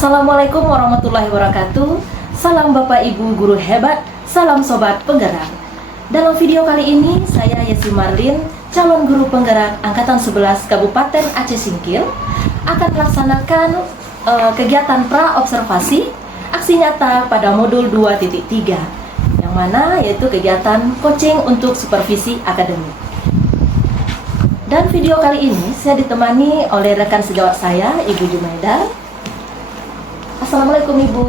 Assalamualaikum warahmatullahi wabarakatuh. Salam Bapak Ibu guru hebat, salam sobat penggerak. Dalam video kali ini saya Yesi Marlin, calon guru penggerak angkatan 11 Kabupaten Aceh Singkil, akan melaksanakan kegiatan pra-observasi aksi nyata pada modul 2.3, yang mana yaitu kegiatan coaching untuk supervisi akademik. Dan video kali ini saya ditemani oleh rekan sejawat saya, Ibu Jumaidah. Assalamualaikum Ibu.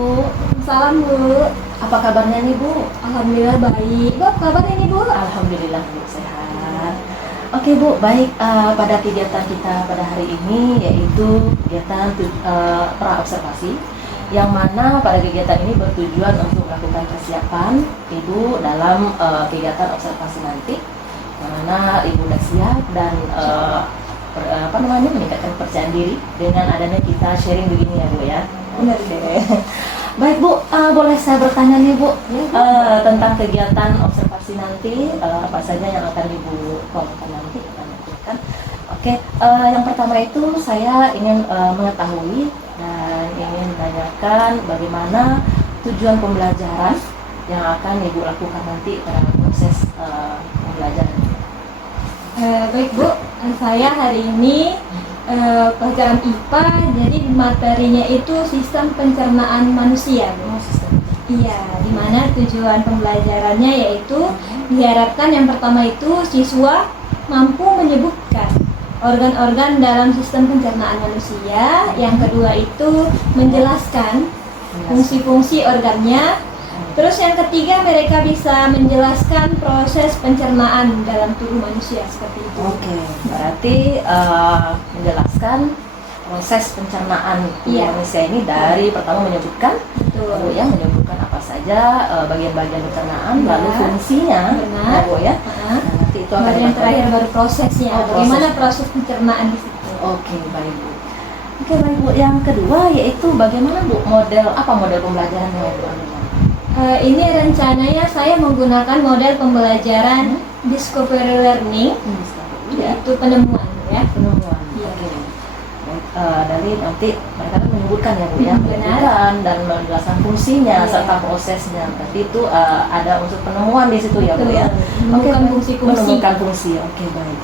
Salam Bu. Apa kabarnya nih Bu? Alhamdulillah baik. Bu, apa kabarnya nih Bu? Alhamdulillah Bu, sehat. Oke Bu, baik, pada kegiatan kita pada hari ini yaitu kegiatan pra-observasi, yang mana pada kegiatan ini bertujuan untuk melakukan persiapan Ibu dalam kegiatan observasi nanti, yang mana Ibu sudah siap dan meningkatkan kepercayaan diri dengan adanya kita sharing begini ya Bu ya. Benar. Baik Bu, boleh saya bertanya nih Bu, tentang kegiatan observasi nanti, apa saja yang akan Ibu lakukan nanti, akan lakukan. Oke, yang pertama itu saya ingin mengetahui dan ingin menanyakan bagaimana tujuan pembelajaran yang akan Ibu lakukan nanti pada proses pembelajaran. Baik Bu, saya hari ini pelajaran IPA, jadi materinya itu sistem pencernaan manusia Bu. Iya, dimana tujuan pembelajarannya yaitu diharapkan yang pertama itu siswa mampu menyebutkan organ-organ dalam sistem pencernaan manusia. Yang kedua itu menjelaskan fungsi-fungsi organnya. Terus yang ketiga mereka bisa menjelaskan proses pencernaan dalam tubuh manusia seperti itu. Oke, berarti menjelaskan proses pencernaan tubuh manusia ini dari pertama menyebutkan, lalu ya menyebutkan apa saja bagian-bagian pencernaan, lalu fungsinya, ya Bu ya. Nanti itu akan yang terakhir baru prosesnya, bagaimana proses pencernaan di situ. Oke, baik Bu. Oke, baik Bu. Yang kedua yaitu bagaimana Bu model pembelajaran yang Bu ambil? Ini rencananya saya menggunakan model pembelajaran discovery learning, yaitu penemuan ya. Penemuan. Iya. Oke. Dari nanti mereka akan menyebutkan ya Bu ya, Benar. dan menjelaskan fungsinya serta prosesnya. Berarti itu ada unsur penemuan di situ ya Bu ya. Menemukan fungsi-fungsi. Menemukan fungsi. Oke, baik.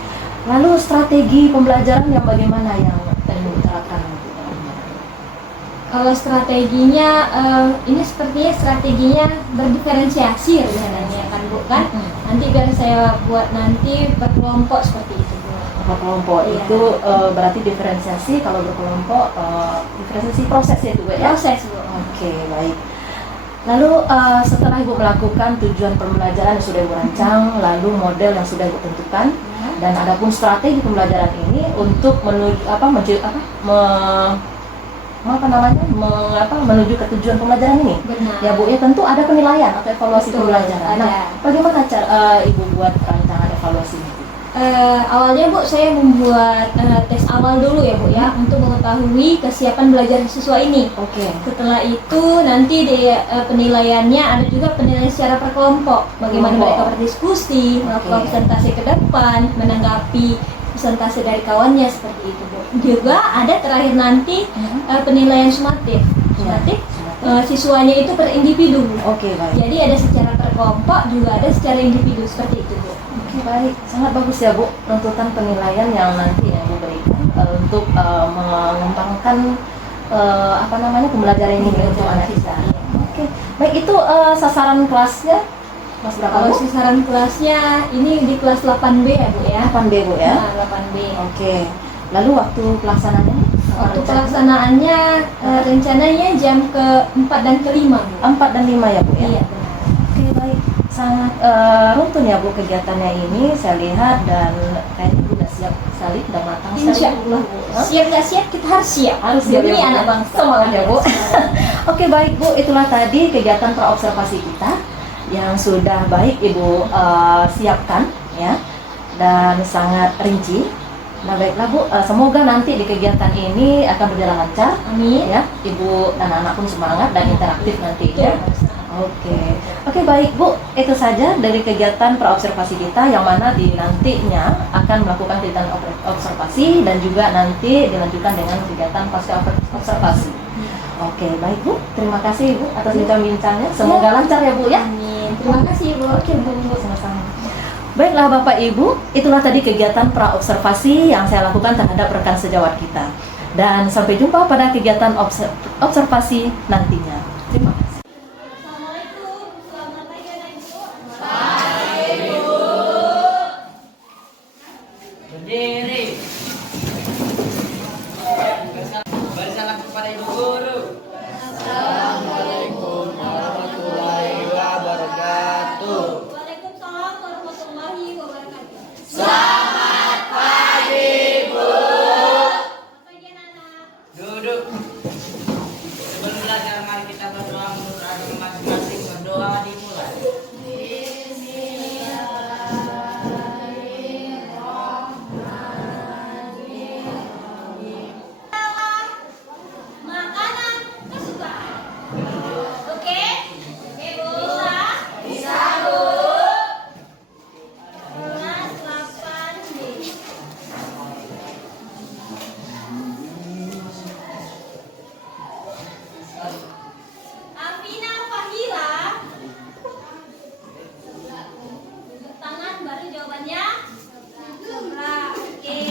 Lalu strategi pembelajaran yang bagaimana yang Ibu terapkan Bu? Kalau strateginya, ini sepertinya strateginya berdiferensiasi rencananya kan Bu kan? Nanti biar saya buat nanti berkelompok seperti itu Bu. Berkelompok itu berarti diferensiasi, kalau berkelompok diferensiasi prosesnya itu Bu ya? Proses Bu. Oke, baik. Lalu setelah Ibu melakukan tujuan pembelajaran yang sudah Ibu rancang, lalu model yang sudah Ibu tentukan, dan adapun strategi pembelajaran ini untuk menuju ke tujuan pembelajaran ini. Benar. Ya Bu, ya tentu ada penilaian atau evaluasi pembelajaran. Ada. Nah, bagaimana cara Ibu buat rancangan evaluasi ini? Awalnya Bu, saya membuat tes awal dulu ya Bu ya, untuk mengetahui kesiapan belajar siswa ini. Oke. Setelah itu nanti di penilaiannya ada juga penilaian secara per kelompok. Bagaimana mereka berdiskusi, melakukan presentasi ke depan, menanggapi presentasi dari kawannya seperti itu Bu. Juga ada terakhir nanti penilaian sumatif. Siswanya itu per individu. Oke, baik. Jadi ada secara per kelompok, juga ada secara individu seperti itu Bu. Oke, baik. Sangat bagus ya Bu, runtutan penilaian yang nanti yang Ibu berikan untuk mengembangkan pembelajaran ini untuk anak kita. Oke, baik. Itu sasaran kelasnya kelas berapa Kalau Bu? sasaran kelasnya ini di kelas 8B ya Bu ya. 8B Bu ya? Nah, 8B. Oke. Lalu waktu pelaksanaannya? Waktu pelaksanaannya rencananya jam ke-4 dan ke-5 Bu. 4 dan 5 ya Bu ya? Iya benar. Oke, baik. Sangat runtun ya Bu kegiatannya ini, saya lihat, dan kayaknya Bu udah siap sekali, udah matang sekali. Insya Allah Bu. Siap nggak siap kita harus siap. Harus siap Demi ya, Bu, anak ya? bangsa. Semangat ya Bu. Oke, baik Bu, itulah tadi kegiatan pra-observasi kita yang sudah baik Ibu siapkan ya, dan sangat rinci. Nah, baiklah Bu, semoga nanti di kegiatan ini akan berjalan lancar. Amin. Ya, Ibu dan anak pun semangat dan interaktif nantinya. Oke, baik Bu, itu saja dari kegiatan praobservasi kita, yang mana nantinya akan melakukan kegiatan observasi dan juga nanti dilanjutkan dengan kegiatan pasca observasi. Oke, baik Bu. Terima kasih Bu atas bincang-bincangnya. Semoga lancar ya Bu ya. Amin. Terima kasih Bu. Oke Bu, sama-sama. Baiklah Bapak Ibu, itulah tadi kegiatan pra-observasi yang saya lakukan terhadap rekan sejawat kita. Dan sampai jumpa pada kegiatan observasi nantinya. Terima kasih. Assalamualaikum. Selamat pagi anak-ibu. Berdiri. Bersalam kepada Ibu Guru. Assalamualaikum warahmatullahi wabarakatuh. Waalaikumsalam warahmatullahi wabarakatuh. Selamat pagi, Bu. Selamat pagi anak-anak. Duduk. Sebelum belajar, mari kita berdoa menurut agama masing-masing. Berdoa dimulai. Makanan kesukaan. Oke? Oke, Bu. Bisa, Bu. Kelas 8B. Afina Fahira. Tunjuk tangan baru jawabannya. Zumra. Oke.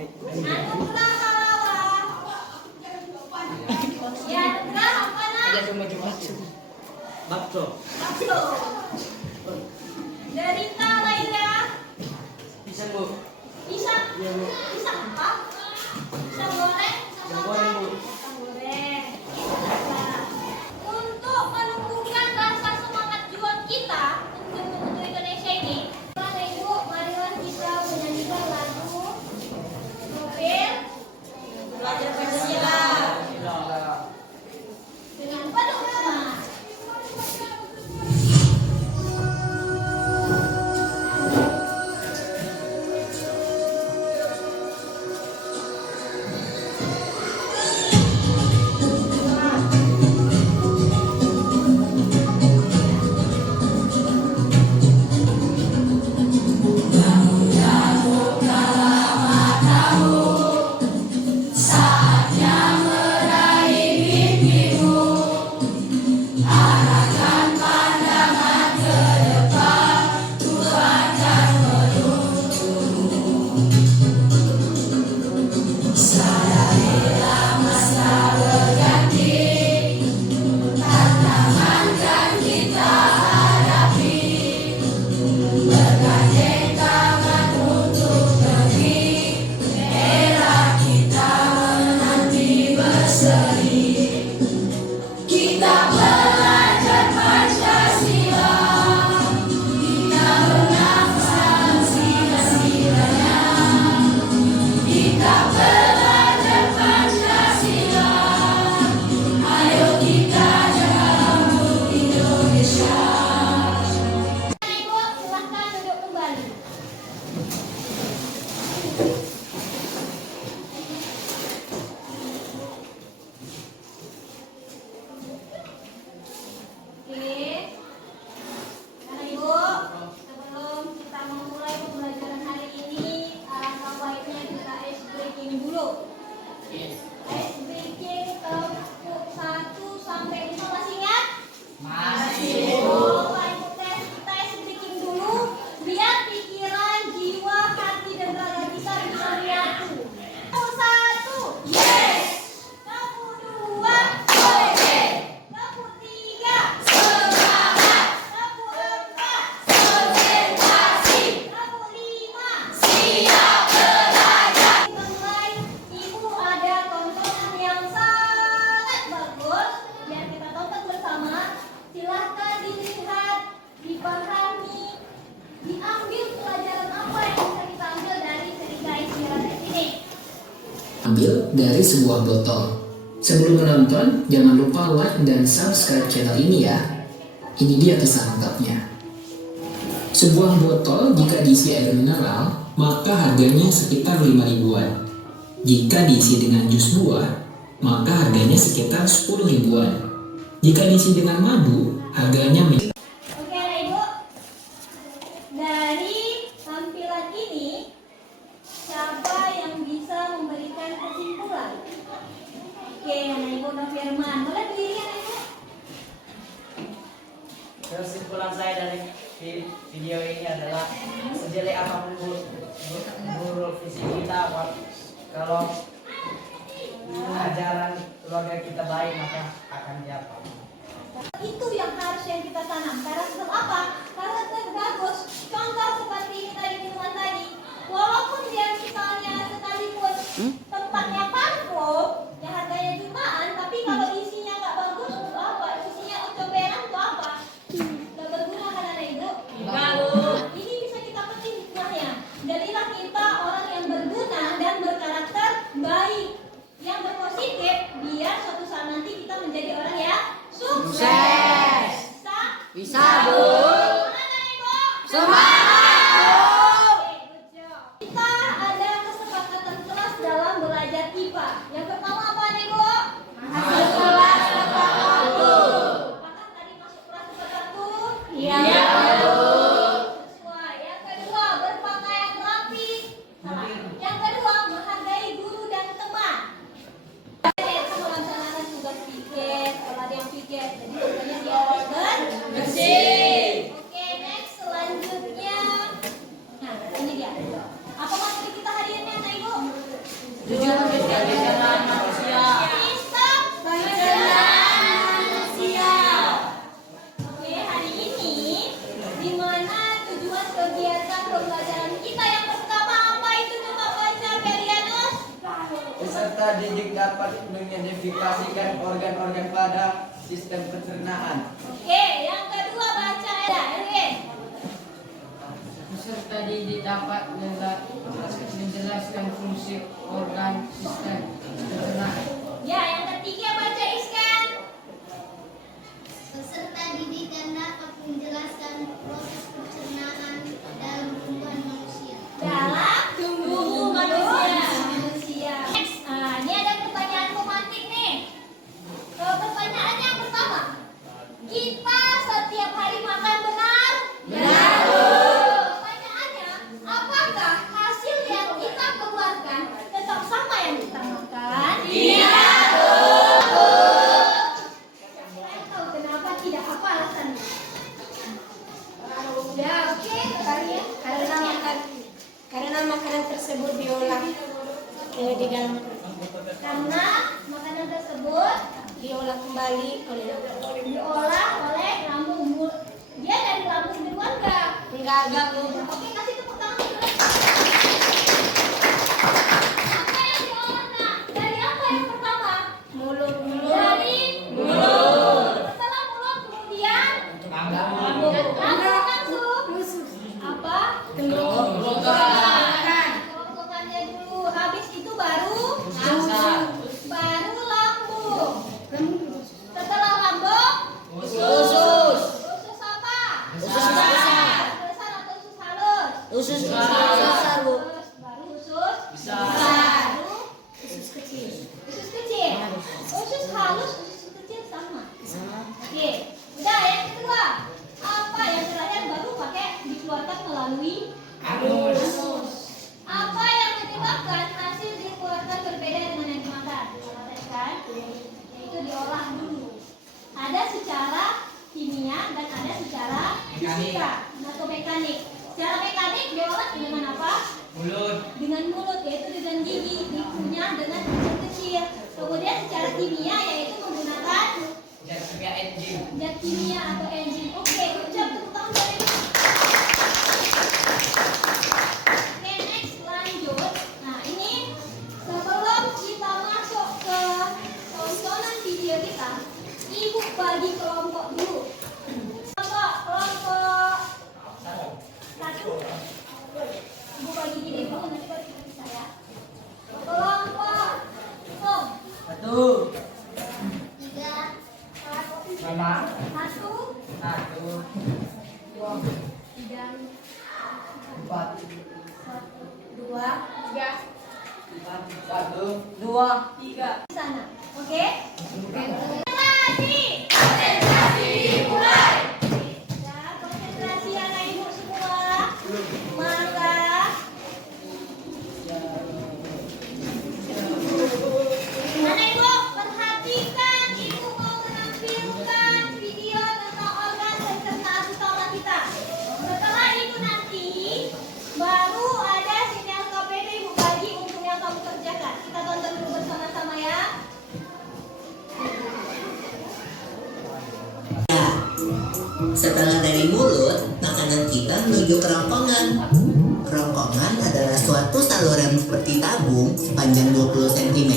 Anugerah Halawa. Ya, Anugerah apa nak? Bakso. Bakso. Derita Laila. Bisa, Bu. Pisang. Pisang apa? Pisang goreng. Pisang goreng, Bu. Pisang goreng. Nah, untuk menumbuhkan rasa semangat juang kita untuk Indonesia ini, Bapak Ibu, marilah kita menyanyikan lagu Mobil Belajar Pancasila dengan penuh semangat. Ibu, silahkan duduk kembali. Oke. Karena Ibu, sebelum kita memulai pembelajaran hari ini, alangkah baiknya kita ice breaking dulu. Ice breaking kelompok 1 sampai 5 masih ingat? Masih, Oh, Pak Ibu tes, kita ice breaking dulu biar pikiran, jiwa, hati dan raga kita bisa menyatu. Kelompok 1, yes. Kelompok 2, oke. Kelompok 3, semangat. Kelompok 4, konsentrasi. Kelompok 5, siap belajar. Kita mulai. Ibu ada tontonan yang sangat bagus yang kita tonton bersama. Silahkan dilihat, dipahami, diambil pelajaran apa yang bisa kita ambil dari cerita inspiratif ini. Ambil dari sebuah botol. Sebelum menonton, jangan lupa like dan subscribe channel ini ya. Ini dia kisah lengkapnya. Sebuah botol jika diisi air mineral, maka harganya sekitar 5 ribuan. Jika diisi dengan jus buah, maka harganya sekitar 10 ribuan. Jika diisi dengan madu, harganya Oke, anak ibu, dari tampilan ini siapa yang bisa memberikan kesimpulan? Oke, anak ibu, Nur Firman. Boleh berdiri ya Ibu? Kesimpulan saya dari video ini adalah sejelek apapun guru fisik kita, kalau ajaran keluarga kita baik maka akan dapat. Itu yang harus yang kita tanam. Karakter apa? Karakter bagus. Contoh seperti ini tadi minuman tadi. Walaupun dia misalnya sekalipun tempatnya parfum, yang harganya jutaan, tapi kalau isinya nggak bagus, itu apa? Isinya coberan itu apa? Nggak berguna kan anak ibu? Ini bisa kita petik hikmahnya. Jadilah kita orang yang berguna dan berkarakter baik, yang berpositif, biar suatu saat nanti kita menjadi orang yang sukses. Bisa, Bu. Semangat, Ibu. Semangat. Kita ada kesepakatan kelas dalam belajar IPA. Yang pertama apa nih, Bu? Masuk kelas tepat waktu. Apakah tadi masuk kelas tepat waktu? Iya, Bu. Sesuai. Yang kedua, berpakaian rapi. Salah. Yang kedua, menghargai guru dan teman. Itu melaksanakan tugas piket. Kalau ada yang piket, jadi tugasnya dia harus bersih. Oke, next selanjutnya. Nah, ini dia. Apa materi kita hari ini, anak ibu? Pencernaan manusia. Sistem pencernaan manusia. Oke, hari ini di mana tujuan kegiatan pembelajaran kita yang pertama apa itu? Coba baca Berianus. Peserta didik dapat mengidentifikasikan organ-organ pada sistem pencernaan. Oke, yang kedua baca ya, oke. Peserta didik dapat menjelaskan fungsi organ sistem pencernaan. Ya, yang ketiga baca Iskan. Peserta didikan dapat menjelaskan proses pencernaan dalam tumbuhan manusia. Dalam tubuh manusia. Next, ini ada pertanyaan romantik nih. Pertanyaan yang pertama, kita setiap hari makan benar? Benar. Pertanyaannya, apakah hasil yang kita keluarkan tetap sama yang kita makan? Iya. Saya tahu kenapa tidak, apa alasannya? Ya, oke, kalian Karena makanan tersebut diolah di dalam karena makanan tersebut diolah kembali oleh diolah oleh lambung. Dia dari lambung duluan enggak Bu. Oke, kasih tepuk tangan dulu. Apa yang diolah, Nak? Dari apa yang pertama? mulut. Dari mulut. Setelah mulut kemudian lambung langsung apa? Kerongkongannya dulu. Habis itu baru lambung. Setelah lambung usus apa? Usus besar atau usus halus? Usus besar, Bu. Baru usus Besar. baru usus kecil. Usus halus, usus kecil sama. Oke, udah yang kedua. Apa yang terakhir baru pakai dikeluarkan melalui anus. Apa yang menyebabkan hasil dikeluarkan berbeda dengan yang dimakan? Kalau tadi kan, yaitu diolah dulu. Ada secara kimia dan ada secara fisika atau mekanik. Secara mekanik diolah dengan apa? Mulut. Dengan mulut, yaitu dengan gigi, dikunyah dengan usus kecil. Kemudian secara kimia yaitu menggunakan Zat kimia enzim. zat kimia atau enzim. Oke, ucap tepuk tangan dari Oke, next lanjut. Nah, ini sebelum kita masuk ke tontonan video kita, Ibu bagi kelompok dulu. Kelompok satu. Ibu bagi gini dulu, nanti baru kita bisa ya. Kelompok Satu. Tiga, Lima. satu, Satu. tiga, Empat. dua, Satu. Dua. Tiga. di sana. Oke? Konsentrasi dimulai. Ya, konsentrasi anak ibu semua. Maka anak ibu perhatikan Setelah dari mulut, makanan kita menuju kerongkongan. Kerongkongan adalah suatu saluran seperti tabung sepanjang 20 cm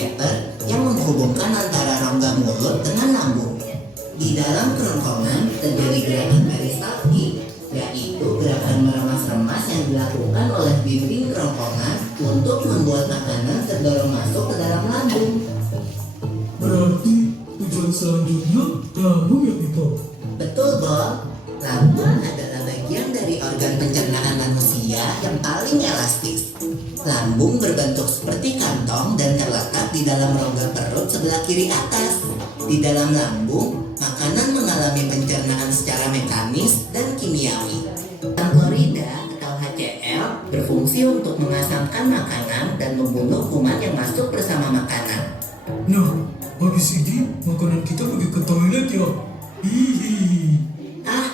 yang menghubungkan antara rongga mulut dengan lambung. Di dalam kerongkongan terjadi gerakan peristaltik, yaitu gerakan meremas-remas yang dilakukan oleh dinding kerongkongan untuk membuat makanan terdorong masuk ke dalam lambung. Berarti tujuan selanjutnya lambung ya Pipo? Betul, Bob. Lambung adalah bagian dari organ pencernaan manusia yang paling elastis. Lambung berbentuk seperti kantong dan terletak di dalam rongga perut sebelah kiri atas. Di dalam lambung, makanan mengalami pencernaan secara mekanis dan kimiawi. Klorida atau HCl berfungsi untuk mengasamkan makanan dan membunuh kuman yang masuk bersama makanan. Nah, habis ini makanan kita pergi ke toilet ya? Hihi.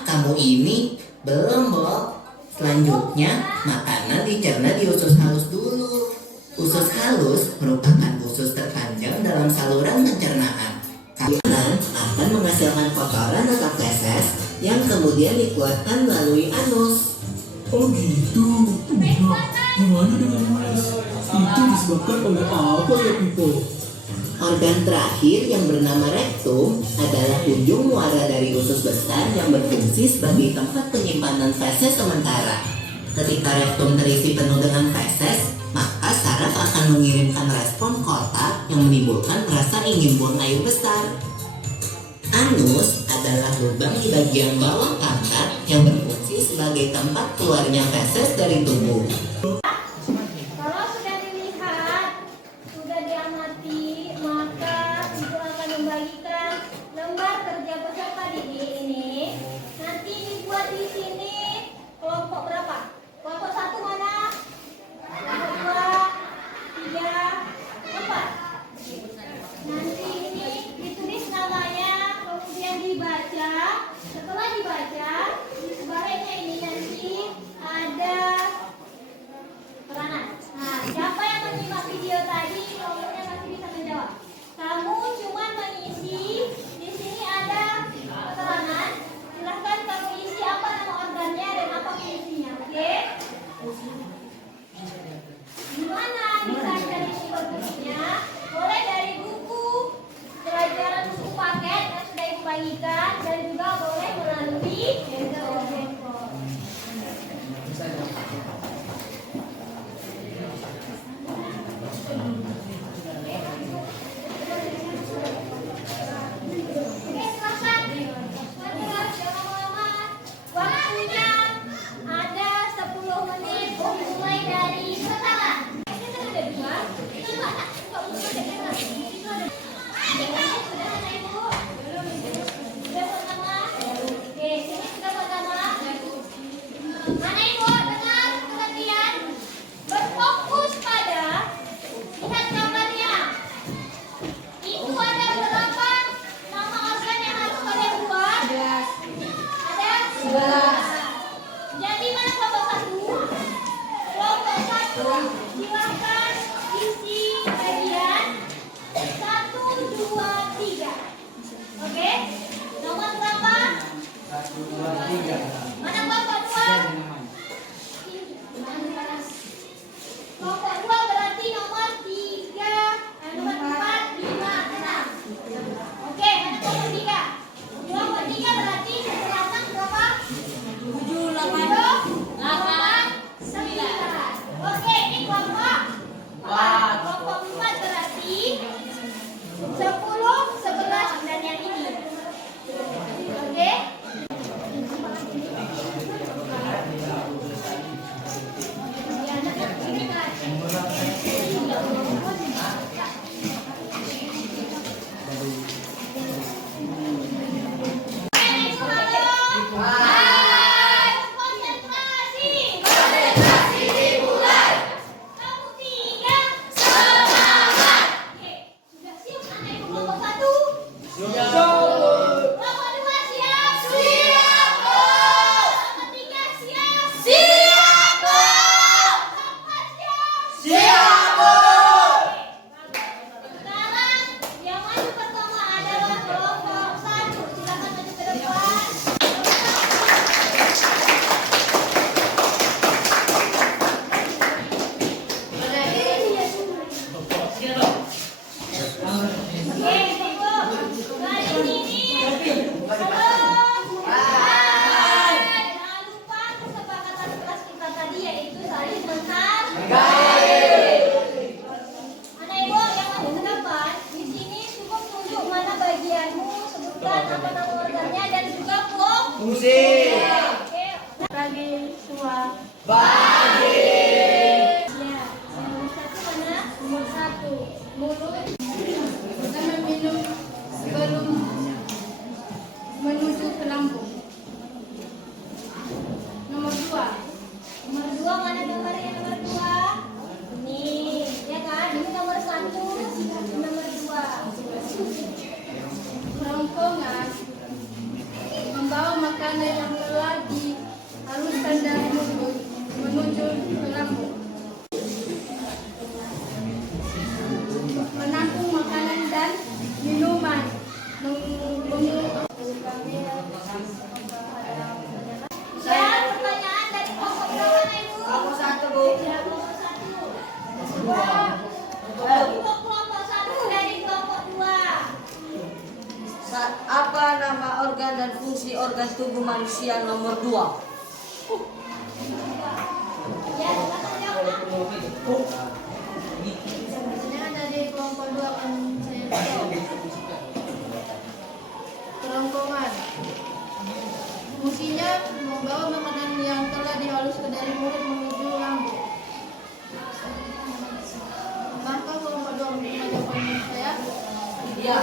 Kamu ini belum, Bob. Selanjutnya, makanan dicerna di usus halus dulu. Usus halus merupakan usus terpanjang dalam saluran pencernaan. Makanan akan menghasilkan kotoran atau feses yang kemudian dikeluarkan melalui anus. Oh gitu. Nah, gimana dengan mules? Itu disebabkan oleh apa ya Pipo? Organ terakhir yang bernama rektum adalah ujung muara dari usus besar yang berfungsi sebagai tempat penyimpanan feses sementara. Ketika rektum terisi penuh dengan feses, maka saraf akan mengirimkan respon kotak yang menimbulkan rasa ingin buang air besar. Anus adalah lubang di bagian bawah pantat yang berfungsi sebagai tempat keluarnya feses dari tubuh. Kalau sudah dilihat, sudah diamati, maka ibu akan membagikan lembar kerja peserta didik ini. Nanti dibuat di sini kelompok berapa? Kelompok 1 mana? Kelompok 2, 3, 4. Nanti ini ditulis namanya, kemudian dibaca. Setelah dibaca, di sebaliknya ini nanti ada peranan. Nah, siapa yang menyimak video tadi, kelompoknya pasti bisa menjawab. Kamu cuma mengisi, di sini ada peranan. Silahkan kamu isi apa nama organnya dan apa fungsinya, oke? Gimana bisa cari sumber bukunya? Boleh dari buku pelajaran buku paket yang sudah ibu bagikan, dan juga boleh melalui handphone. Oke, silakan. Jangan lama-lama. Waktunya ada 10 menit mulai dari sekarang. Ini kan ada 2. Itu ada. Enggak usah ada kan. Itu ada. Sudah ada Ibu? Sudah pertama? Oke, sini sudah pertama. Mana Ibu? Dengar perhatian. Berfokus pada, lihat gambarnya. Itu ada berapa nama organ yang harus kalian buat? Ada 11. Jadi mana kelompok 1? Kelompok 1 silahkan isi bagian 1, 2, 3. Oke? Nomor berapa? 1, 2, 3. Mana kelompok 2? Kelompok 2 berarti nomor 3, nomor 4, 5, 6. Oke, mana kelompok 3? Kelompok 3 berarti setelah 6 berapa? 7, 8, 9. Oke, ini kelompok 4. Kelompok 4 berarti 10, 11, dan yang ini. Oke? Sekarang yang maju pertama adalah kelompok 1. Silakan maju ke depan. bagianmu, sebutkan apa nama organnya dan juga Fungsi. Oke. Bagi semua. Bagi. Ya, nomor 1 mana? Nomor 1. Mulut. Kita meminum sebelum menuju ke lambung. Nomor 2. Nomor 2 mana gambarnya nomor 2? Ini, ya kan? Ini nomor 1, nomor 2. Kerongkongan membawa makanan yang telah dihaluskan dari mulut menuju ke lambung. Menampung makanan dan minuman. Ya, pertanyaan dari kelompok berapa nih, Bu? Kelompok 1, Bu. Ya, kelompok 1. Untuk kelompok 1 dari kelompok 2. Apa nama organ dan fungsi organ tubuh manusia nomor 2? Ya, silakan jawab. Pertanyaan dari kelompok 2 akan saya jawab. Kerongkongan fungsinya membawa makanan yang telah dihaluskan dari mulut menuju lambung. Maka kelompok 2 menerima jawaban saya. Iya.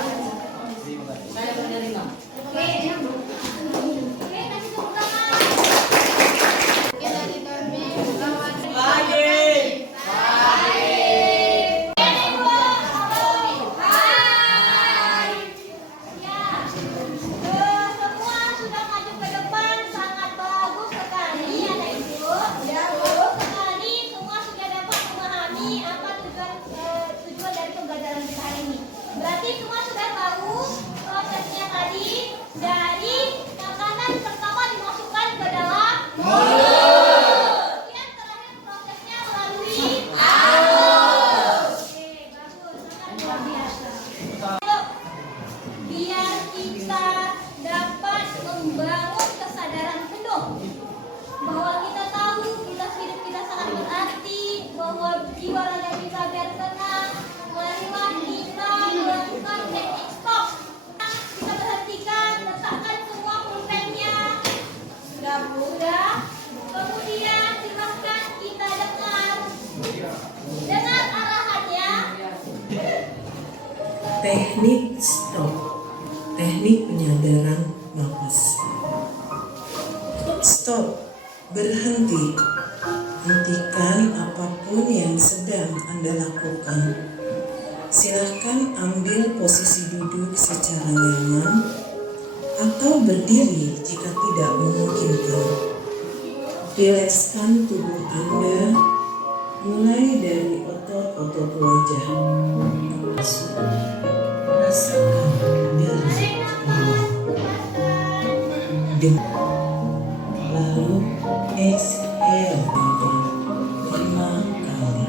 Saya menerima. Oke, kasih tepuk tangan. Oke, dari kami selamat Pagi. Semua sudah maju ke depan, sangat bagus sekali ya Ibu. Bagus sekali, semua sudah dapat memahami apa tujuan dari pembelajaran kita hari ini. Berarti semua sudah tahu prosesnya tadi, dari makanan pertama dimasukkan ke dalam mulut. Kemudian terakhir prosesnya melalui Oke, bagus, sangat luar biasa. Biar kita dapat membangun kesadaran penuh bahwa kita tahu hidup kita sangat berarti, bahwa jiwa raga kita biar tenang, marilah kita melakukan teknik stop. Kita berhentikan, letakkan semua pulpennya. Sudah. Kemudian silahkan kita dengar arahannya. Teknik stop, teknik penyadaran nafas. Stop, berhenti. Hentikan apapun yang sedang Anda lakukan. Silahkan ambil posisi duduk secara nyaman atau berdiri jika tidak memungkinkan. Rilekskan tubuh Anda mulai dari otot-otot wajah. Rasakan diri lalu exhale 5 kali.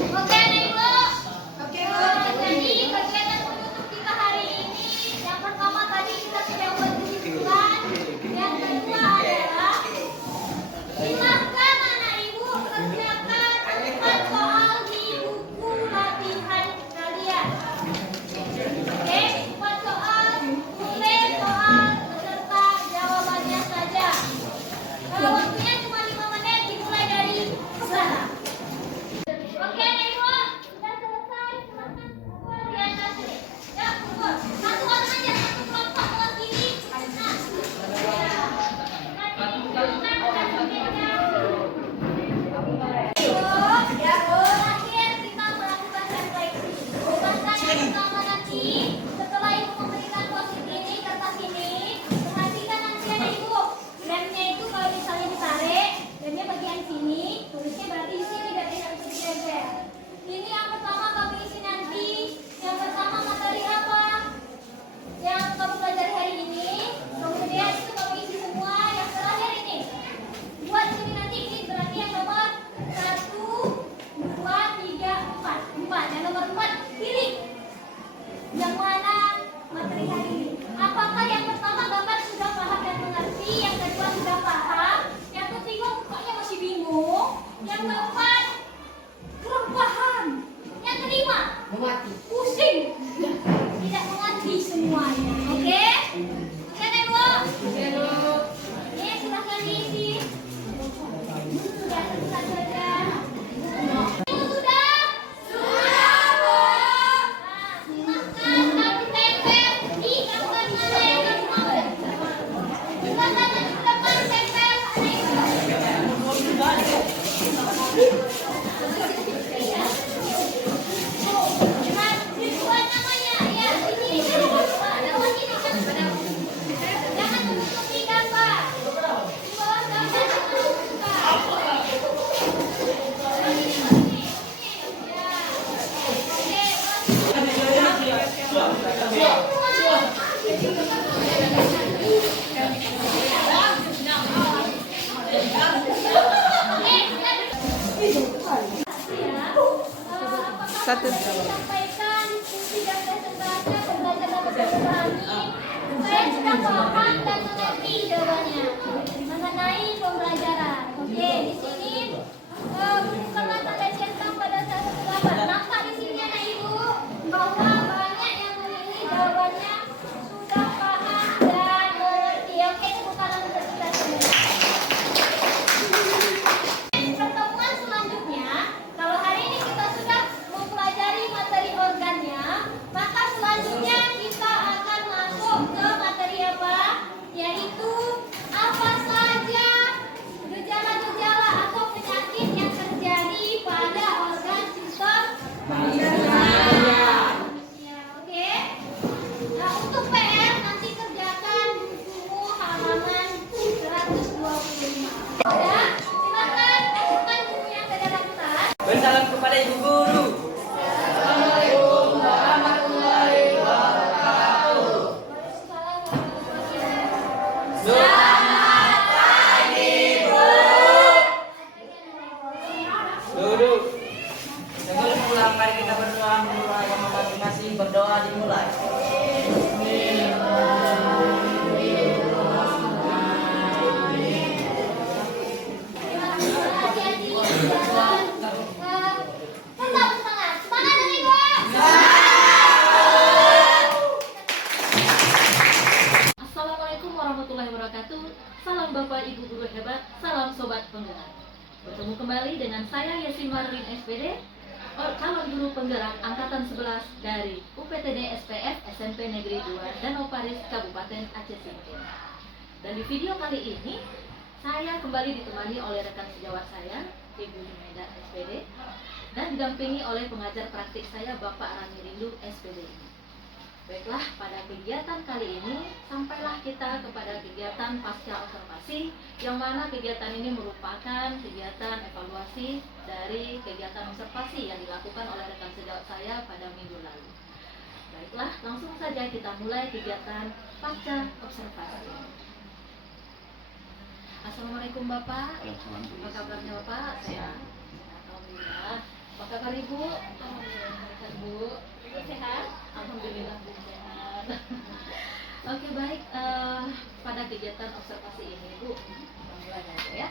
Oke, Ibu. Oke, Bu. Jadi kegiatan penutup kita hari ini yang pertama tadi kita sudah buat kesimpulan. Yang kedua adalah silahkan anak Ibu kerjakan 4 soal di buku latihan kalian. Oke, 4 soal, tulis soal beserta jawabannya saja. Kalau waktunya cuma 5 menit, dimulai dari sekarang. Oke, Ibu, sudah selesai. Silakan keluar di atas sini. Ya, keluar. Satu orang aja, satu kelompok mewakili. Nah, ya. Nanti ditunjukkan hasilnya. Ya, terakhir kita melakukan refleksi. Bahkan yang pertama nanti, setelah Ibu memberikan posit ini, kertas ini, perhatikan nanti ada Ibu. Lemnya itu kalau misalnya ditarik, lemnya bagian sini, tulisnya berarti di sini dan tidak bisa digeser. Ini yang pertama kamu isi nanti. Yang pertama materi apa yang kamu pelajari hari ini. Kemudian itu kamu isi semua. Yang terakhir ini buat sini nanti, ini berarti yang nomor 1, 2, 3, 4. Yang nomor 4 pilih yang mana materi hari ini. Apakah yang pertama Bapak sudah paham dan mengerti, yang kedua sudah paham, yang ketiga mukanya masih bingung, yang keempat kurang paham, yang kelima Memati. pusing, Satu. Sampaikan fungsi dan presentasi pembelajaran bahasa Ibrani. Saya sudah paham dan mengerti jawabannya mengenai pembelajaran. Oke, di sini bukanlah tanda centang pada salah satu gambar. Nampak di sini anak ibu bahwa banyak yang memilih jawabannya sudah paham dan mengerti. Oke, ini bukanlah presentasi. Pertemuan selanjutnya, kalau hari ini kita sudah mempelajari materi organnya, maka selanjutnya kita akan masuk ke materi apa? Yaitu apa saja gejala-gejala atau penyakit yang terjadi pada organ sistem pencernaan. Ya, oke. Nah, untuk PR nanti kerjakan buku halaman 125. Ya, silakan bukan buku yang ada dalam tas. Bersalam kepada ibu guru. Duduk. Sebelum pulang mari kita berdoa menurut agama masing-masing. Berdoa dimulai. Assalamualaikum warahmatullahi wabarakatuh. Salam Bapak Ibu guru hebat, salam sobat penggerak. Bertemu kembali dengan saya Yesi Marlin SPD, calon guru penggerak angkatan 11 dari UPTD SPF SMP Negeri 2 Danau Paris Kabupaten Aceh Singkil. Dan di video kali ini saya kembali ditemani oleh rekan sejawat saya, Ibu Junaida SPD, dan didampingi oleh pengajar praktik saya Bapak Rani Rindu SPD. Baiklah, pada kegiatan kali ini sampailah kita kepada kegiatan pasca observasi, yang mana kegiatan ini merupakan kegiatan evaluasi dari kegiatan observasi yang dilakukan oleh rekan sejawat saya pada minggu lalu. Baiklah, langsung saja kita mulai kegiatan pasca observasi. Assalamualaikum Bapak. Apa kabarnya Bapak? Sehat. Alhamdulillah. Apa kabar Ibu? Alhamdulillah. Bu, sehat? Alhamdulillah Bu sehat. Oke baik, pada kegiatan observasi ini Bu, mulai aja ya.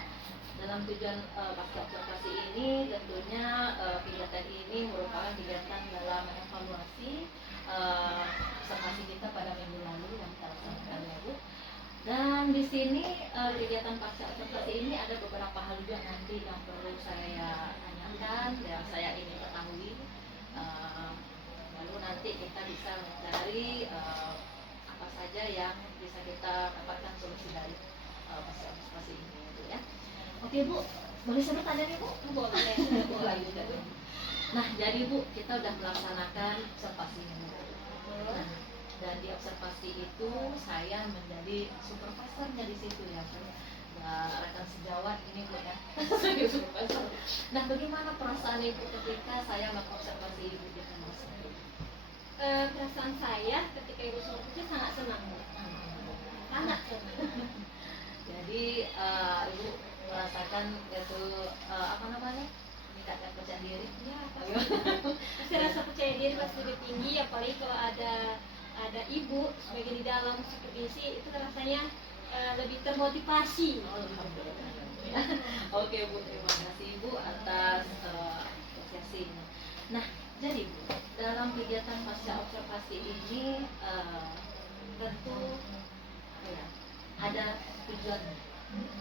Dalam tujuan pasca observasi ini tentunya kegiatan ini merupakan kegiatan dalam evaluasi observasi kita pada minggu lalu yang kita laksanakan ya Bu. Dan di sini kegiatan pasca observasi ini ada beberapa hal juga nanti yang perlu saya tanyakan dan saya ingin ketahui. Lalu nanti kita bisa mencari apa saja yang bisa kita dapatkan solusi dari pasca observasi ini gitu ya. Oke Bu, boleh saya bertanya nih Bu? Boleh. Boleh. Nah jadi Bu, kita sudah melaksanakan observasi ini. Nah, dan di observasi itu saya menjadi supervisornya di situ ya. Rekan sejawat ini Bu ya. Nah bagaimana perasaan Ibu ketika saya mengobservasi Ibu di kelas? Perasaan saya ketika Ibu Sultan sangat senang. Sangat senang. Jadi Ibu merasakan itu apa namanya? Meningkatkan percaya diri. Ya, pasti rasa percaya diri pasti lebih tinggi, apalagi kalau ada Ibu sebagai di dalam supervisi, itu rasanya lebih termotivasi. Oke Bu, terima kasih Bu atas apresiasinya. Nah, jadi Bu, dalam kegiatan pasca observasi ini tentu ya, ada tujuan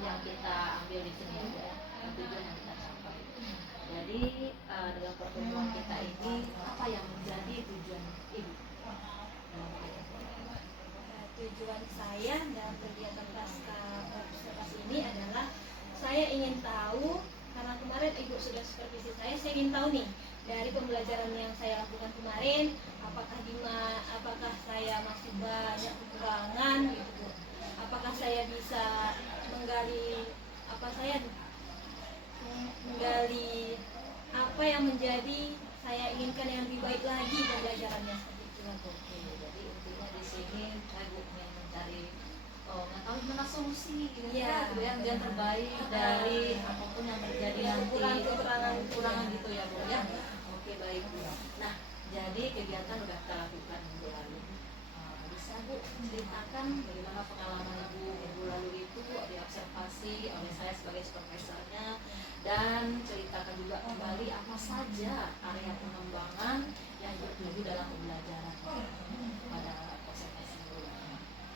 yang kita ambil di sini ya, tujuan yang kita capai. Jadi dalam pertemuan kita ini apa yang menjadi tujuan Ibu? Tujuan saya dalam kegiatan pasca observasi ini adalah saya ingin tahu, karena kemarin Ibu sudah supervisi saya ingin tahu nih dari pembelajaran yang saya lakukan kemarin, apakah saya masih banyak kekurangan gitu Bu. Apakah saya bisa menggali apa yang menjadi saya inginkan yang lebih baik lagi pembelajarannya seperti itu Bu. evaluasi gitu Iya. ya, yang terbaik dari apapun yang terjadi nanti, kekurangan gitu ya Bu ya. Oke baik Bu. Nah jadi kegiatan udah kita lakukan minggu lalu. Bisa Bu ceritakan bagaimana pengalaman Ibu minggu lalu itu diobservasi oleh saya sebagai supervisornya, dan ceritakan juga kembali apa saja area pengembangan yang bertuju dalam pembelajaran pada observasi Bu.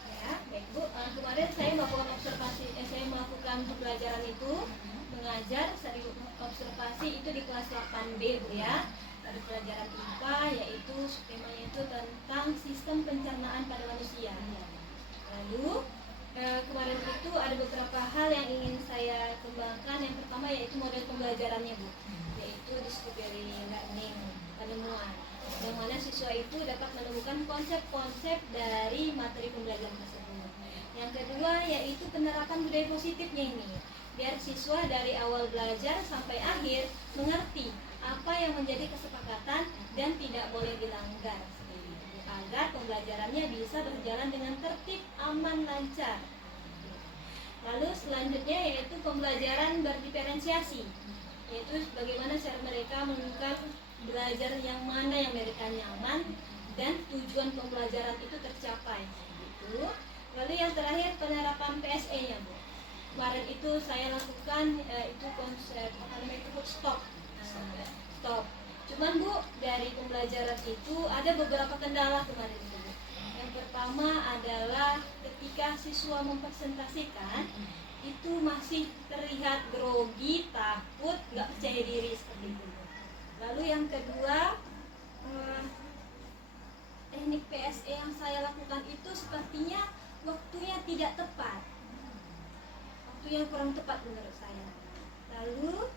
Ya, baik Bu. Kemarin saya melakukan saya melakukan pembelajaran itu mengajar studi observasi itu di kelas 8B Bu ya. Ada pelajaran IPA yaitu temanya itu tentang sistem pencernaan pada manusia. Lalu kemarin itu ada beberapa hal yang ingin saya kembangkan. Yang pertama yaitu model pembelajarannya Bu, yaitu discovery learning, penemuan, yang mana siswa itu dapat menemukan konsep-konsep dari materi pembelajaran tersebut. Yang kedua yaitu penerapan budaya positifnya ini, biar siswa dari awal belajar sampai akhir mengerti apa yang menjadi kesepakatan dan tidak boleh dilanggar, agar pembelajarannya bisa berjalan dengan tertib, aman, lancar. Lalu selanjutnya yaitu pembelajaran berdiferensiasi, yaitu bagaimana cara mereka menemukan belajar yang mana yang mereka nyaman dan tujuan pembelajaran itu tercapai. Gitu. Lalu yang terakhir penerapan PSE-nya Bu. Kemarin itu saya lakukan itu konsep apa namanya itu stop. Stop. Cuman Bu, dari pembelajaran itu ada beberapa kendala kemarin itu Bu. Yang pertama adalah ketika siswa mempresentasikan itu masih terlihat grogi, takut, nggak percaya diri seperti itu. Lalu yang kedua, teknik PSE yang saya lakukan itu sepertinya waktunya tidak tepat. Waktunya kurang tepat menurut saya. Lalu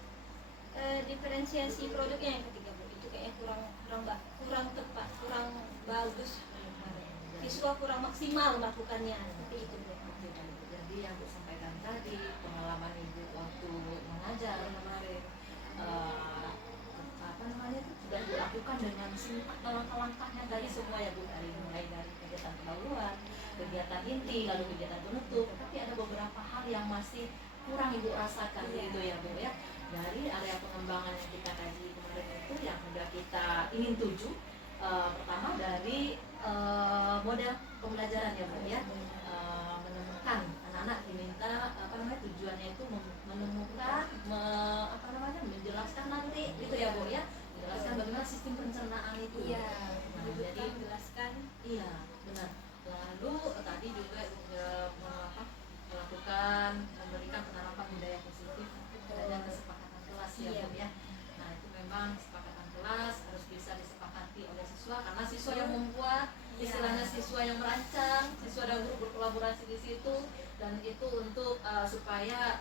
diferensiasi produknya yang ketiga Bu, itu kayaknya kurang tepat, kurang bagus. Siswa kurang maksimal melakukannya seperti itu Bu. Jadi yang Bu sampaikan tadi pengalaman Ibu waktu mengajar kemarin sudah dilakukan dengan singkat langkah-langkahnya dari semua ya Bu, mulai dari kegiatan pendahuluan, kegiatan inti, lalu kegiatan penutup. Tapi ada beberapa hal yang masih kurang Ibu rasakan gitu ya Bu ya. Dari area pengembangan yang kita kaji kemarin itu yang sudah kita ingin tuju, pertama dari model pembelajaran ya Bu ya, menemukan anak-anak diminta tujuannya itu menemukan menjelaskan nanti gitu ya Bu ya, menjelaskan bagaimana sistem pencernaan itu. Iya, Nah, jadi menjelaskan. iya benar. Lalu tadi juga melakukan memberikan penerapan budaya positif dan kesepakatan kelas ya Bu ya. Nah itu memang kesepakatan kelas harus bisa disepakati oleh siswa, karena siswa yang membuat, istilahnya siswa yang merancang, siswa dan guru berkolaborasi di situ, dan itu untuk supaya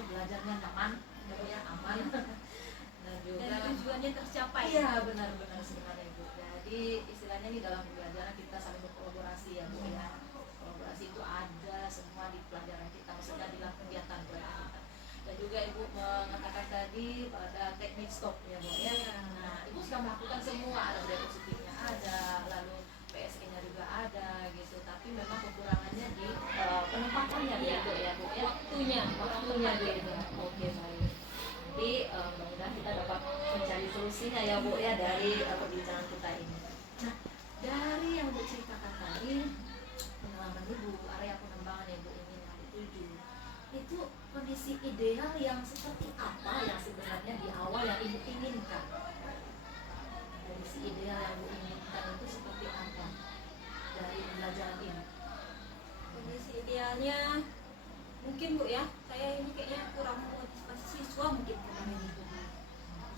belajarnya nyaman, ya aman, dan juga Dan tujuannya tercapai. Iya benar-benar sebenarnya Bu. Jadi istilahnya nih dalam pembelajaran kita saling berkolaborasi ya Bu ya. Kolaborasi itu ada semua di pelajaran kita, maksudnya di dalam kegiatan kita. Dan juga Ibu mengatakan tadi pada teknik stop ya Bu ya. Nah Ibu sudah melakukan semua, ada budaya positifnya ada, lalu PSE-nya juga ada gitu. Tapi memang kekurangannya di penempatannya gitu ya Bu ya. Waktunya gitu. Oke baik. Jadi mudah-mudahan kita dapat mencari solusinya ya Bu ya dari perbincangan kita ini. Nah dari yang Bu ceritakan tadi, pengalaman Ibu, area pengembangan yang Ibu ingin dituju, itu kondisi ideal yang seperti apa yang sebenarnya di awal yang Ibu inginkan? Kondisi ideal yang Ibu inginkan itu seperti apa dari pembelajaran ini? Kondisi idealnya mungkin Bu ya, saya ini kayaknya kurang motivasi siswa mungkin kemarin itu.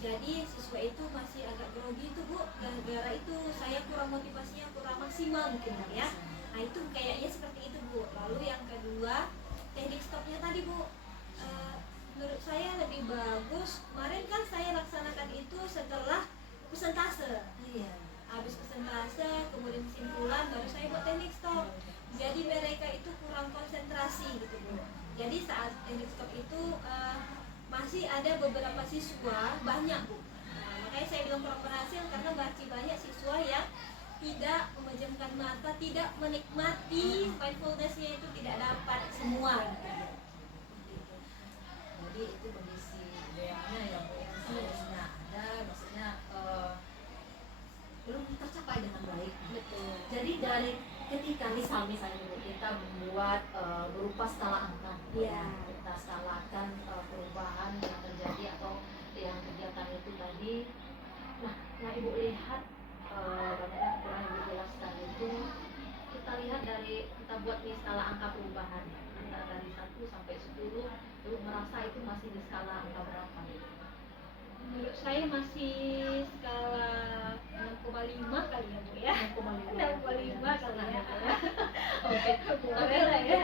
Jadi siswa itu masih agak grogi itu Bu, gara-gara itu saya kurang motivasinya, kurang maksimal mungkin ya. Nah itu kayaknya seperti itu Bu. Lalu yang kedua, teknik stopnya tadi Bu, menurut saya lebih bagus. Kemarin kan saya laksanakan itu setelah persentase. Iya. Habis persentase, kemudian kesimpulan, baru saya buat teknik stop. Jadi mereka itu kurang konsentrasi gitu Bu. Jadi saat teknik stop itu masih ada beberapa siswa, banyak Bu. Makanya saya bilang kurang berhasil karena masih banyak siswa yang tidak memejamkan mata, tidak menikmati mindfulness-nya itu tidak dapat semua gitu. Jadi itu kondisi idealnya ya Bu, yang seharusnya ada, maksudnya belum tercapai dengan baik. Betul. Jadi dari ketika misalnya Bu, kita membuat berupa skala angka, Iya. kita skalakan perubahan yang terjadi atau yang kegiatan itu tadi. Nah Ibu lihat bagaimana kurang Ibu jelaskan itu, kita lihat dari kita buat nih skala angka perubahan antara dari 1 sampai 10, Ibu merasa itu masih di skala angka berapa? Menurut saya masih skala 6,5 kali ya Bu ya. 6,5 kali ya. Oke, Oke lah ya.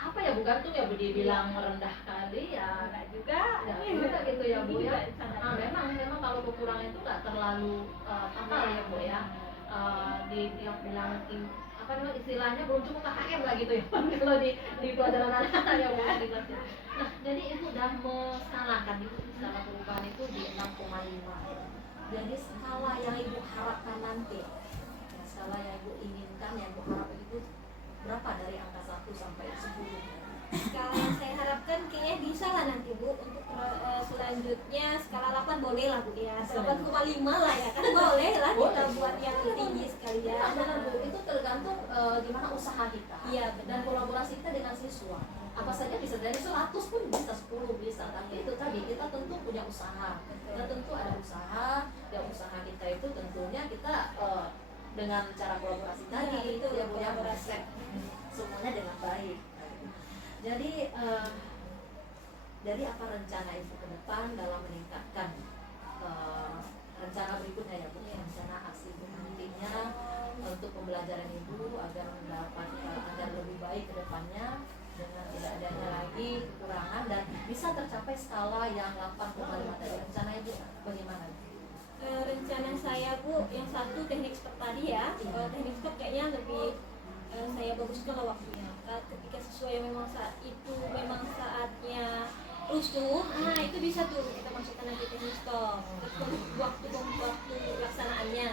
apa ya, bukan tuh ya Bu dibilang rendah kali ya, Enggak juga. enggak juga gitu ya Bu ya. Sangat. Memang kalau kekurangan itu nggak terlalu tebal ya Bu ya. Bilang apa namanya istilahnya belum cukup KKM lah gitu ya kalau di pelajaran anak ya Bu di kelas. Nah jadi itu udah mengskalakan itu skala perubahan itu di 6,5. Jadi skala yang Ibu harapkan nanti, ya, skala yang Ibu inginkan, yang Ibu harap itu berapa dari angka 1 sampai 10? Skala yang saya harapkan kayaknya bisa lah nanti Bu untuk selanjutnya skala 8 boleh lah Bu ya. 8,5 lah ya kan boleh lah kita buat yang tinggi sekali ya. Benar Bu, itu tergantung gimana usaha kita. Iya, benar. Dan kolaborasi kita dengan siswa. Apa saja bisa, dari 100 pun bisa, 10 bisa. Tapi itu tadi kita tentu punya usaha. Kita tentu ada usaha. Dan usaha kita itu tentunya kita dengan cara kolaborasi tadi itu ya Bu ya, kolaborasi. semuanya dengan baik. Jadi apa rencana Ibu ke depan dalam meningkatkan rencana berikutnya ya Bu, rencana aksi Ibu nantinya untuk pembelajaran Ibu agar mendapat agar lebih baik ke depannya dengan tidak adanya lagi kekurangan dan bisa tercapai skala yang 8,5 dari rencana Ibu, bagaimana? Rencana saya Bu yang satu teknik sport tadi ya. Kalau teknik sport kayaknya lebih saya baguskan lah waktunya. Ketika siswa yang memang saat itu memang saatnya rusuh, nah itu bisa tuh kita masukkan nanti teknik sport. Terus waktu pelaksanaannya.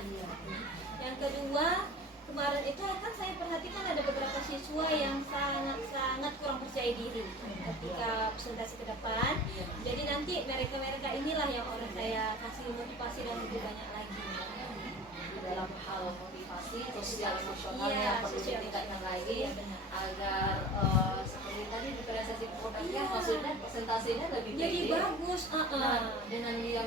Yang kedua, kemarin itu kan saya perhatikan ada beberapa siswa yang sangat kurang percaya diri ketika presentasi ke depan. Jadi nanti mereka inilah yang orang saya kasih motivasi dan lebih banyak lagi dalam hal motivasi sosial emosional yang perlu ditingkatkan lagi agar seperti tadi diferensiasi produknya maksudnya presentasinya lebih jadi tinggi. bagus. Dengan dia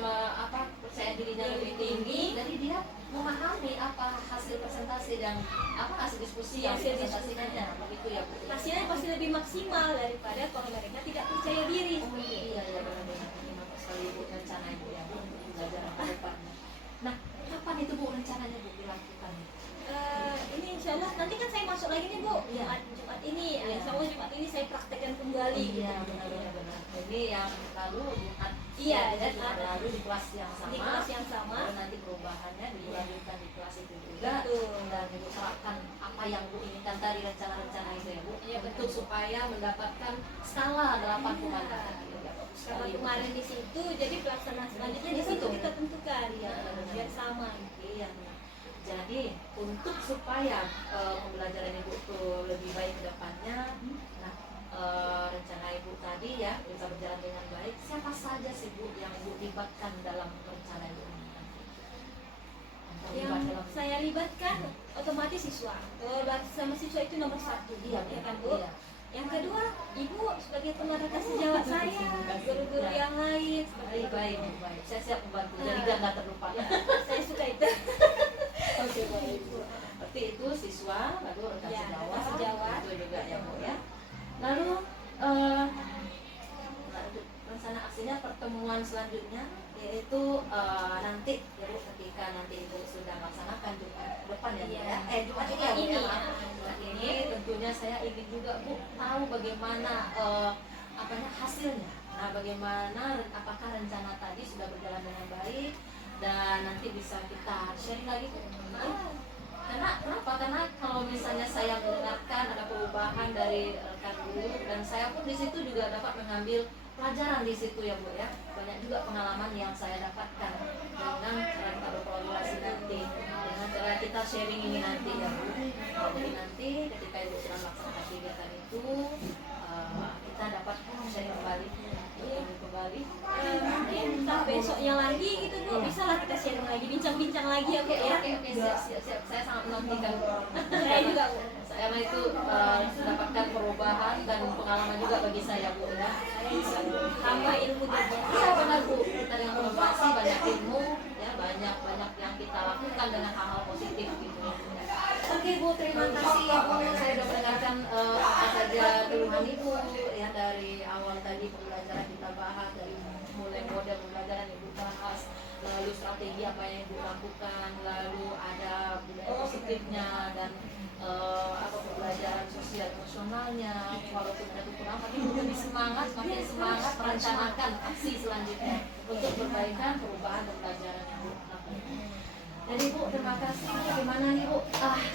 percaya dirinya lebih tinggi, jadi dia memahami apa hasil presentasi dan apa hasil diskusi yang dipresentasikannya, begitu ya Bu. Hasilnya pasti lebih maksimal daripada kalau mereka tidak percaya diri. Iya benar-benar ini sekali Bu rencana Ibu ya Bu untuk pembelajaran ke depannya. Nah, kapan itu Bu rencananya Bu dilakukan? Ini insya Allah nanti kan saya masuk lagi nih Bu, Jumat ini. Insya Allah Jumat ini saya praktekkan kembali. Iya benar. Ini yang lalu Jumat. Iya, Jumat lalu di kelas yang sama. Di kelas yang sama. Dan nanti perubahannya dilanjutkan di kelas itu juga. Betul. Dan Ibu terapkan apa yang Bu inginkan tadi rencana-rencana itu ya Bu. Iya, betul. Untuk supaya mendapatkan skala 8,5. Kalau kemarin di situ, jadi pelaksanaan selanjutnya di situ kita tentukan ya, biar sama. Iya. Jadi untuk supaya pembelajaran Ibu itu lebih baik ke depannya, nah rencana Ibu tadi ya bisa berjalan dengan baik. Siapa saja sih Bu yang Ibu libatkan dalam rencana Ibu ini? Yang saya libatkan otomatis siswa. Sama siswa itu nomor 1, Iya kan Bu? Iya. Yang kedua, Ibu sebagai teman rekan sejawat saya, guru-guru yang lain. Baik. Saya siap membantu. Jadi nggak terlupakan. Saya suka itu. Oke, baik. Berarti itu siswa, lalu rekan sejawat, itu juga ya Bu ya. Lalu rencana aksinya pertemuan selanjutnya yaitu nanti ya Bu, ketika nanti Ibu sudah melaksanakan Jumat depan ya Bu ya. Jumat ini ya Bu ya. Jumat ini tentunya saya ingin juga Bu tahu bagaimana hasilnya. Nah, bagaimana apakah rencana tadi sudah berjalan dengan baik dan nanti bisa kita sharing lagi Bu. Kenapa? Karena kalau misalnya saya mendengarkan ada perubahan dari rekan guru dan saya pun di situ juga dapat mengambil pelajaran di situ ya Bu ya. Banyak juga pengalaman yang saya dapatkan dengan cara kita berkolaborasi nanti, dengan cara kita kita sharing ini nanti ya Bu. Jadi nanti ketika Ibu sudah melaksanakan kegiatan itu kita dapat sharing kembali, kembali. Mungkin entah besoknya lagi gitu Bu, bisa lah kita sharing lagi, bincang-bincang lagi ya Bu ya. Oke, siap. Saya sangat menantikan. Saya juga Bu. Karena itu mendapatkan perubahan dan pengalaman juga bagi saya Bu ya. Tambah ilmu juga. Iya benar Bu, kita dengan inovasi banyak ilmu ya, banyak yang kita lakukan dengan hal-hal positif gitu. Oke Bu, terima kasih Bu. Saya sudah mendengarkan apa saja keluhan Ibu ya, dari awal tadi pembelajaran kita bahas, dari mulai model pembelajaran Ibu bahas, lalu strategi apa yang Ibu lakukan, lalu ada budaya positifnya dan apa pembelajaran sosial emosionalnya. Walaupun ada kekurangan, tapi Ibu lebih semangat, makin semangat merencanakan aksi selanjutnya untuk perbaikan perubahan pembelajaran yang Ibu lakukan. Jadi Bu, terima kasih. Bagaimana nih Bu?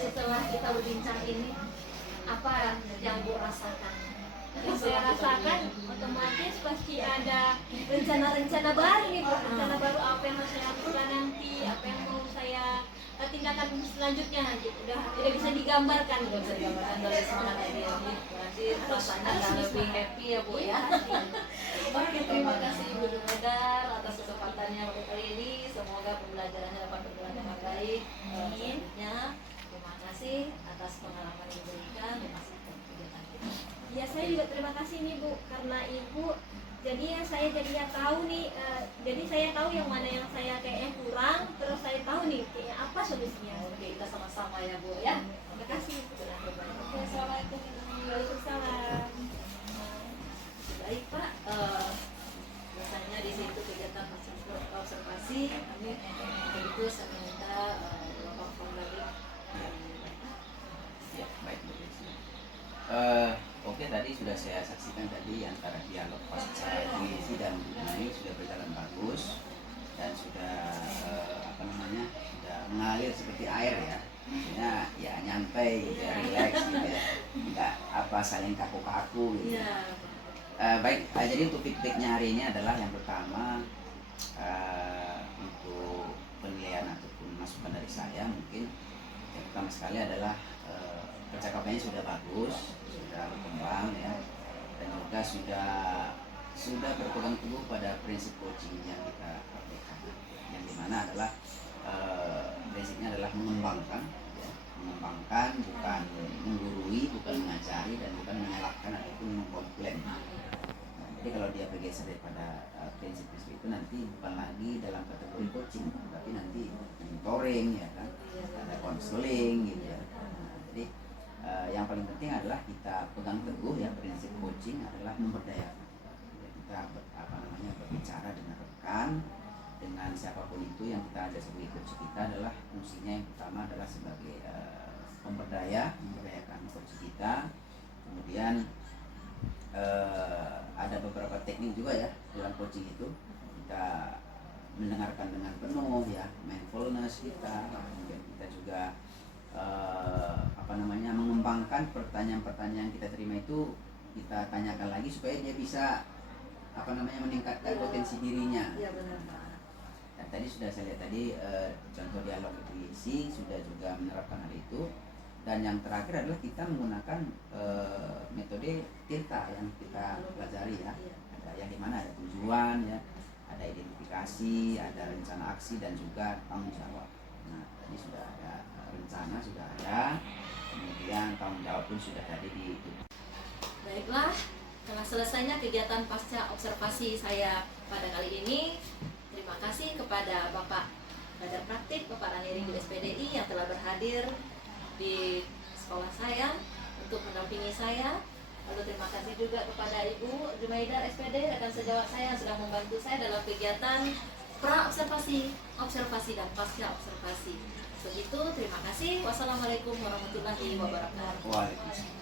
Setelah kita berbincang ini, apa yang Bu rasakan? Yang saya rasakan otomatis pasti ada rencana-rencana baru nih Bu. Rencana baru apa yang harus saya lakukan nanti, apa yang mau saya tindakan selanjutnya nanti. Udah tidak bisa digambarkan. Tidak bisa digambarkan dari semangat ini ya Bu. Berarti rasanya akan lebih happy ya Bu ya. Oke, terima kasih Ibu Jumaidar atas kesempatannya untuk kali ini. Semoga pembelajarannya dapat berjalan dengan baik. Selanjutnya, terima kasih atas pengalaman yang diberikan. Terima kasih untuk kegiatan kita. Ya saya juga terima kasih nih Bu, karena Ibu jadi saya jadinya tahu nih, jadi saya tahu yang mana yang saya kayaknya kurang, terus saya tahu nih kayaknya apa solusinya. Oke, kita sama-sama ya Bu ya. Terima kasih. Oke, assalamualaikum. Waalaikumsalam. Baik Pak, biasanya di situ kegiatan observasi kami begitu saya minta Bapak Pembadik. Ya, baik Bu Desi. Oke, tadi sudah saya saksikan tadi antara dialog pasca Desi dan Bu Mai sudah berjalan bagus dan sudah sudah mengalir seperti air ya. Maksudnya ya nyantai gitu ya, relax gitu ya. Enggak apa saling kaku-kaku gitu. Baik, jadi untuk feedbacknya hari ini adalah yang pertama untuk penilaian ataupun masukan dari saya mungkin yang pertama sekali adalah percakapannya sudah bagus, sudah berkembang ya, dan juga sudah berpegang teguh pada prinsip coaching yang kita aplikasikan, yang dimana adalah prinsipnya adalah mengembangkan, ya, mengembangkan bukan menggurui, bukan mengajari dan bukan menyalahkan ataupun mengkomplain. Jadi kalau dia bergeser daripada prinsip-prinsip itu nanti bukan lagi dalam kategori coaching, tapi nanti mentoring ya kan, ada konseling gitu ya. Jadi yang paling penting adalah kita pegang teguh ya, prinsip coaching adalah memberdayakan. Kita berbicara dengan rekan, dengan siapapun itu yang kita ajak sebagai coach kita adalah fungsinya yang pertama adalah sebagai memberdayakan coach kita. Kemudian ada beberapa teknik juga ya dalam coaching itu, kita mendengarkan dengan penuh ya, mindfulness kita, kemudian kita juga mengembangkan pertanyaan-pertanyaan yang kita terima itu kita tanyakan lagi supaya dia bisa meningkatkan potensi dirinya. Iya benar Pak. Dan tadi sudah saya lihat tadi contoh dialog itu isi sudah juga menerapkan hal itu. Dan yang terakhir adalah kita menggunakan metode TIRTA yang kita pelajari ya. Ada yang dimana ada tujuan ya, ada identifikasi, ada rencana aksi dan juga tanggung jawab. Nah tadi sudah ada rencana, sudah ada, kemudian tanggung jawab pun sudah tadi di. Baiklah, telah selesainya kegiatan pasca observasi saya pada kali ini. Terima kasih kepada Bapak Badar Praktik, Bapak Ranieri SPDI yang telah berhadir di sekolah saya untuk mendampingi saya. Lalu terima kasih juga kepada Ibu Jumaidar SPD, rekan sejawat saya yang sudah membantu saya dalam kegiatan pra-observasi, observasi dan pasca observasi. Begitu, terima kasih. Wassalamualaikum warahmatullahi wabarakatuh. Waalaikumsalam.